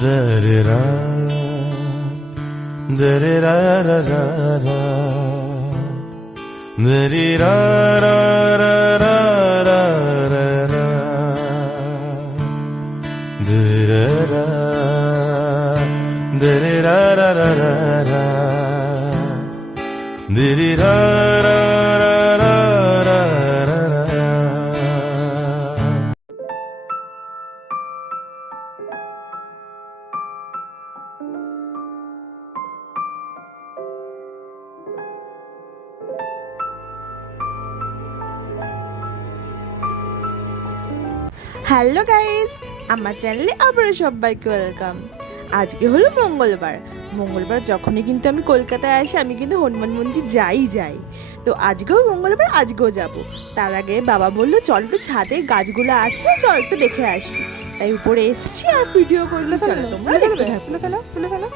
Da-da-da, da-da-da-da-da-da, da-da-da-da-da-da-da, da-da-da, da-da-da-da-da-da, da-da-da-da-da-da-da. Hello guys, আমার চ্যানেলে আবারও সবাইকে ওয়েলকাম। আজকে হলো মঙ্গলবার যখনই কিন্তু আমি কলকাতায় আসি আমি কিন্তু হনুমান মন্দির যাই। তো আজকেও মঙ্গলবার, আজকেও যাব। তার আগে বাবা বললো চল একটু ছাদে গাছগুলো আছে, চল একটু দেখে আসবি। তাই উপরে এসছি আর ভিডিও করছি। চলো তোমরা দেখতে থাকো। তুলে ফেলো।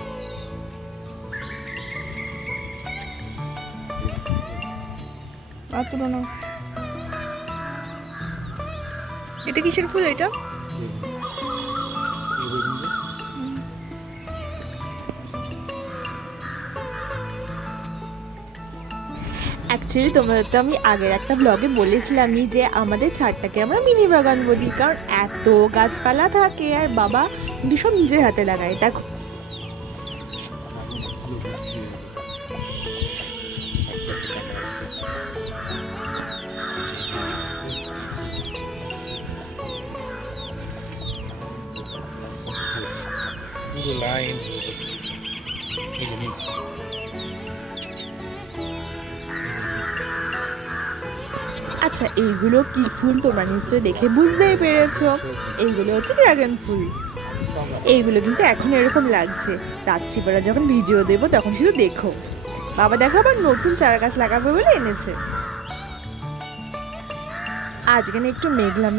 আর তুলো না। এটা কিসের ফুল? এটা অ্যাকচুয়ালি তোমাদের তো আমি আগের একটা ব্লগে বলেছিলামই যে আমাদের ছাদটাকে আমরা মিনি বাগান বলি, কারণ এত গাছপালা থাকে আর বাবা কিন্তু সব নিজের হাতে লাগায়। দেখো লাইন আচ্ছা, এইগুলো কি ফুল তোমরা নিশ্চয়ই দেখে বুঝতেই পেরেছো। এইগুলো হচ্ছে ড্রাগন ফুল। এইগুলো কিন্তু এখন এরকম লাগছে, রাত্রিবেলা যখন ভিডিও দেবো তখন শুধু দেখো। বাবা দেখো আবার নতুন চারা গাছ লাগাবে বলে এনেছে। আজকে না একটু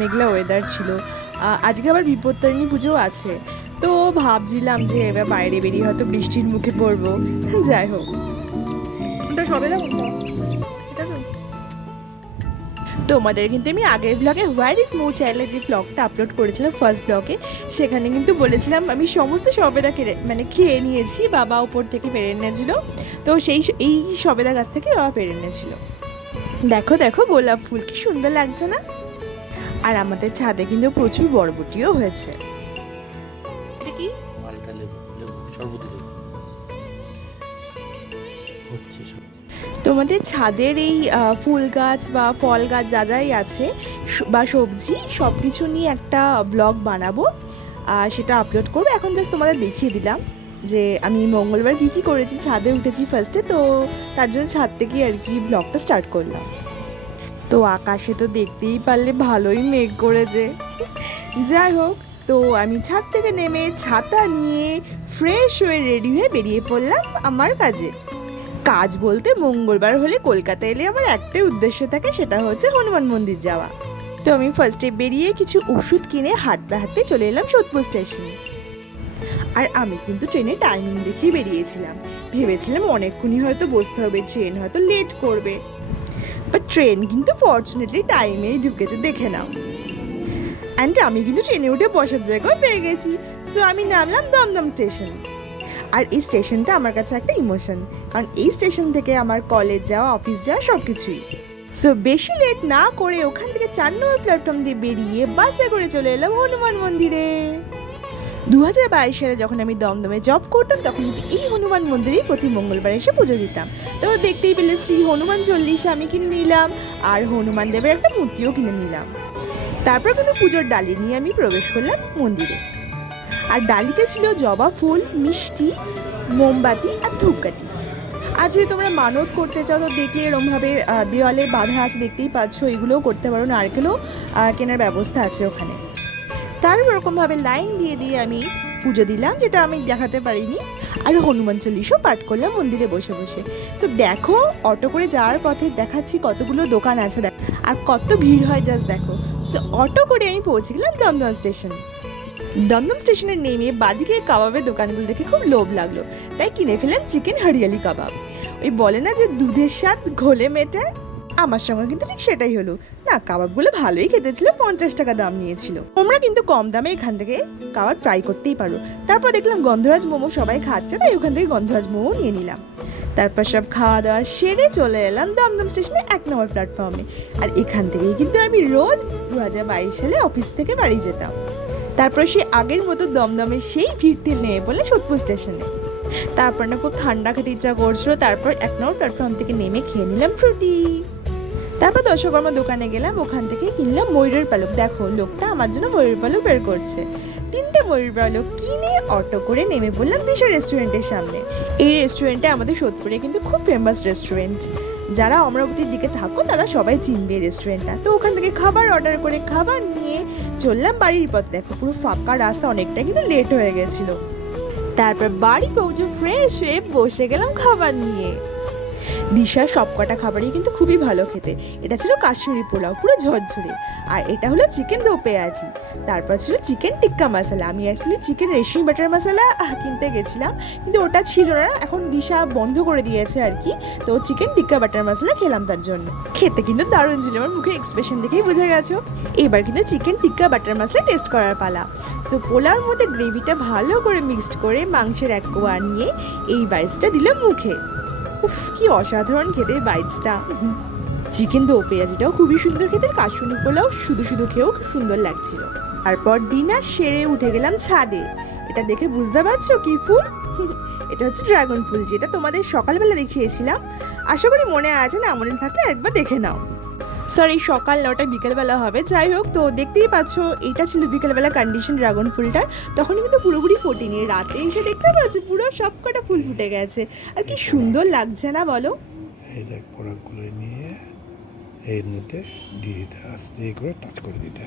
মেঘলা ওয়েদার ছিল। আজকে আবার বিপত্তারিণী পুজো আছে, তো ভাবছিলাম যে এবার বাইরে বেরিয়ে হয়তো বৃষ্টির মুখে পড়বো। যাই হোক, ওটা সবে না তোমাদের কিন্তু আমি আগের ব্লগে হোয়ার ইজ মো চ্যানেলে যে ব্লগটা আপলোড করেছিলাম ফার্স্ট ব্লগে, সেখানে কিন্তু বলেছিলাম আমি সমস্ত সবেদা খেয়ে নিয়েছি। বাবা উপর থেকে পেরে এনেছিল, তো এই সবেদা গাছ থেকে বাবা পেরে এনেছিল। দেখো গোলাপ ফুল কি সুন্দর লাগছে না? আর আমাদের ছাদে কিন্তু প্রচুর বরবটিও হয়েছে। এটা কি? মালটা লেবু শরবতি লেবু হচ্ছে সব। তোমাদের ছাদের এই ফুল গাছ বা ফল গাছ যাই আছে বা সবজি সব কিছু নিয়ে একটা ব্লগ বানাবো, সেটা আপলোড করবো। এখন জাস্ট তোমাদের দেখিয়ে দিলাম যে আমি মঙ্গলবার কী করেছি। ছাদে উঠেছি ফার্স্টে, তো তার জন্য ছাদ থেকে আর কি ব্লগটা স্টার্ট করলাম। তো আকাশে তো দেখতেই পারলে ভালোই মেঘ করেছে। যাই হোক, তো আমি ছাদ থেকে নেমে ছাতা নিয়ে ফ্রেশ হয়ে রেডি হয়ে বেরিয়ে পড়লাম আমার কাজ বলতে মঙ্গলবার হলে কলকাতা এলে আমার একটাই উদ্দেশ্য থাকে, সেটা হচ্ছে হনুমান মন্দির যাওয়া। তো আমি ফার্স্টে বেরিয়ে কিছু ওষুধ কিনে হাঁটতে চলে এলাম সোদপুর স্টেশনে। আর আমি কিন্তু ট্রেনের টাইমিং দেখেই বেরিয়েছিলাম, ভেবেছিলাম অনেকক্ষণই হয়তো বসতে হবে, ট্রেন হয়তো লেট করবে। বাট ট্রেন কিন্তু ফর্চুনেটলি টাইমেই ঢুকেছে, দেখে নাও। অ্যান্ড আমি কিন্তু ট্রেনে উঠে বসার জায়গাও পেয়ে গেছি। সো আমি নামলাম দমদম স্টেশন। আর এই স্টেশনটা আমার কাছে একটা ইমোশন, কারণ এই স্টেশন থেকে আমার কলেজ যাওয়া, অফিস যাওয়া সব কিছুই। সো বেশি লেট না করে ওখান থেকে 4 নম্বর প্ল্যাটফর্ম দিয়ে বেরিয়ে বাসে করে চলে এলাম হনুমান মন্দিরে। 2022 সালে যখন আমি দমদমে জব করতাম তখন কিন্তু এই হনুমান মন্দিরেই প্রতি মঙ্গলবার এসে পুজো দিতাম। তো দেখতেই পেলে শ্রী হনুমান চল্লিশা আমি কিনে নিলাম, আর হনুমান দেবের একটা মূর্তিও কিনে নিলাম। তারপর কিন্তু পুজোর ডালি নিয়ে আমি প্রবেশ করলাম মন্দিরে। আর ডালিতে ছিল জবা ফুল, মিষ্টি, মোমবাতি আর ধূপকাঠি। আর যদি তোমরা মানত করতে চাও তো দেখলে এরমভাবে দেওয়ালে বাঁধা আছে, দেখতেই পাচ্ছ। এগুলোও করতে পারো, নারকেলও কেনার ব্যবস্থা আছে ওখানে। তার ওরকমভাবে লাইন দিয়ে আমি পুজো দিলাম, যেটা আমি দেখাতে পারিনি। আর হনুমান চল্লিশও পাঠ করলাম মন্দিরে বসে। তো দেখো, অটো করে যাওয়ার পথে দেখাচ্ছি কতগুলো দোকান আছে আর কত ভিড় হয়, জাস্ট দেখো। সো অটো করে আমি পৌঁছে গেলাম দমদম স্টেশন। দমদম স্টেশনে নেমে বাদিকে কাবাবের দোকানগুলো দেখে খুব লোভ লাগলো, তাই কিনে ফেললাম চিকেন হরিয়ালি কাবাব। ওই বলে না যে দুধের স্বাদ ঘোলে মেটায়, আমার সঙ্গে কিন্তু ঠিক সেটাই হলো। না, কাবাবগুলো ভালোই খেতে ছিল, 50 টাকা দাম নিয়েছিল। তোমরা কিন্তু কম দামে এখান থেকে কাবাব ট্রাই করতেই পারো। তারপর দেখলাম গন্ধরাজ মোমো সবাই খাচ্ছে, তাই ওখান থেকে গন্ধরাজ মোমো নিয়ে নিলাম। তারপর সব খাওয়া দাওয়া সেরে চলে এলাম দমদম স্টেশনে 1 নম্বর প্ল্যাটফর্মে। আর এখান থেকেই কিন্তু আমি রোজ 2022 সালে অফিস থেকে বাড়ি যেতাম। তারপর সেই আগের মতো দমদমের সেই ভিড়টি নেমে পড়লে সোদপুর স্টেশনে। তারপর না খুব ঠান্ডা খেতে ইচ্ছা করছিল, তারপর 1 নম্বর প্ল্যাটফর্ম থেকে নেমে খেয়ে নিলাম ফ্রুটি। তারপর দশকর্মা দোকানে গেলাম, ওখান থেকে কিনলাম ময়ূরের পালক। দেখো লোকটা আমার জন্য ময়ূরের পালক বের করছে। 3টে ময়ূর পালক কিনে অটো করে নেমে পড়লাম দিশা রেস্টুরেন্টের সামনে। এই রেস্টুরেন্টটা আমাদের সোদপুরে কিন্তু খুব ফেমাস রেস্টুরেন্ট। যারা অমরাবতীর দিকে থাকো তারা সবাই চিনবে এই রেস্টুরেন্টটা। তো ওখান থেকে খাবার অর্ডার করে খাবার নিয়ে চললাম বাড়ির পথ। দেখো পুরো ফাঁকা রাস্তা, অনেকটা কিন্তু লেট হয়ে গেছিলো। তারপর বাড়ি পৌঁছে ফ্রেশ হয়ে বসে গেলাম খাবার নিয়ে। দিশার সবকটা খাবারই কিন্তু খুবই ভালো খেতে। এটা ছিল কাশ্মীরি পোলাও, পুরো ঝরঝরে। আর এটা হলো চিকেন দো পেঁয়াজি। তারপর ছিল চিকেন টিক্কা মশলা। আমি অ্যাকচুয়ালি চিকেন রেশমি বাটার মশলা কিনতে গেছিলাম, কিন্তু ওটা ছিল না, এখন দিশা বন্ধ করে দিয়েছে আর কি। তো চিকেন টিক্কা বাটার মশলা খেলাম তার জন্য। খেতে কিন্তু দারুণ ছিল, আমার মুখের এক্সপ্রেশন দেখেই বোঝা গেছো। এবার কিন্তু চিকেন টিক্কা বাটার মশলা টেস্ট করার পালা। সো পোলাওর মধ্যে গ্রেভিটা ভালো করে মিক্সড করে মাংসের এক কোয়া নিয়ে এই বাইসটা দিলাম মুখে। উফ, কি অসাধারণ খেতে বাইটসটা। চিকেন দো পেঁয়াজিটাও খুবই সুন্দর খেতে, কাশুনি পোলাও শুধু শুধু খেয়েও খুব সুন্দর লাগছিল। তারপর ডিনার সেরে উঠে গেলাম ছাদে। এটা দেখে বুঝতে পারছো কি ফুল? এটা হচ্ছে ড্রাগন ফুল, যেটা তোমাদের সকালবেলা দেখিয়েছিলাম। আশা করি মনে আছে, না মনে থাকলে একবার দেখে নাও। সরি, সকাল না, ওটা বিকেলবেলা হবে। যাই হোক, তো দেখতেই পাচ্ছ এটা ছিল বিকেলবেলা কন্ডিশন ড্রাগন ফুলটার। তখন কিন্তু পুরোপুরি ফোটেনি, রাতে এসে দেখতে পাচ্ছ পুরো সব কটা ফুল ফুটে গেছে। আর কি সুন্দর লাগছে না বলো? এই দেখ পরাগগুলো নিয়ে এর মধ্যে দিয়ে দিতে, আস্তে করে টাচ করে দিতে,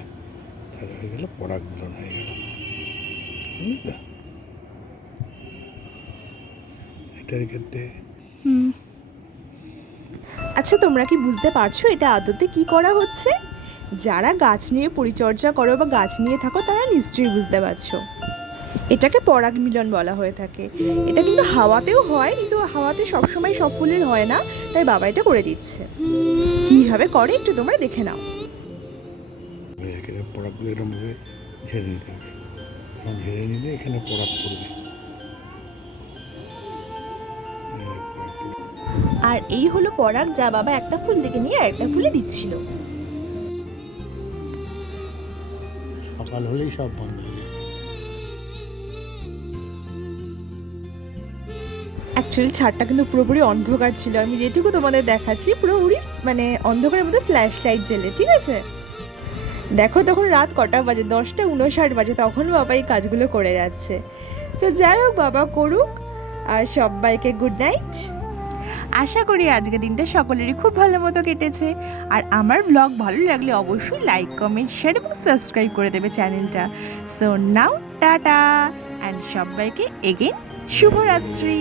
তাহলে হয়ে গেল পরাগগুলো হয়ে গেল। বুঝলি? এটার ক্ষেত্রে আচ্ছা, তোমরা কি বুঝতে পারছো এটা আদতে কি করা হচ্ছে? যারা গাছ নিয়ে পরিচর্যা করো বা গাছ নিয়ে থাকো তারা নিশ্চয়ই বুঝতে পারছো। এটাকে পরাগ মিলন বলা হয়ে থাকে। এটা কিন্তু হাওয়াতেও হয়, কিন্তু হাওয়াতে সবসময় সব ফুলের হয় না, তাই বাবা এটা করে দিচ্ছে। কীভাবে করে একটু তোমরা দেখে নাও। পরাগগুলো এরকমভাবে ঝেড়ে নিতে হবে, ঝেড়ে নিলে এখানে পরাগ পড়বে। আর এই হলো পরাগ, যা বাবা একটা ফুল থেকে নিয়ে আরেকটা ফুলে দিচ্ছিল। সকাল হলেই সব বন্ধ হয়ে যায়। অ্যাকচুয়ালি ছাদটা কিন্তু পুরোপুরি অন্ধকার ছিল। আমি যেটুকু তোমাদের দেখাচ্ছি পুরোপুরি মানে অন্ধকারের মধ্যে ফ্ল্যাশ লাইট জ্বেলে, ঠিক আছে? দেখো তখন রাত কটা বাজে, 10:59 বাজে, তখন বাবা এই কাজগুলো করে যাচ্ছে। সো যাই হোক, বাবা করুক। আর সবাইকে গুড নাইট। আশা করি আজকের দিনটা সকলেরই খুব ভালো মতো কেটেছে। আর আমার ব্লগ ভালো লাগলে অবশ্যই লাইক, কমেন্ট, শেয়ার এবং সাবস্ক্রাইব করে দেবে চ্যানেলটা। সো নাও টাটা, অ্যান্ড সবাইকে এগেইন শুভরাত্রি।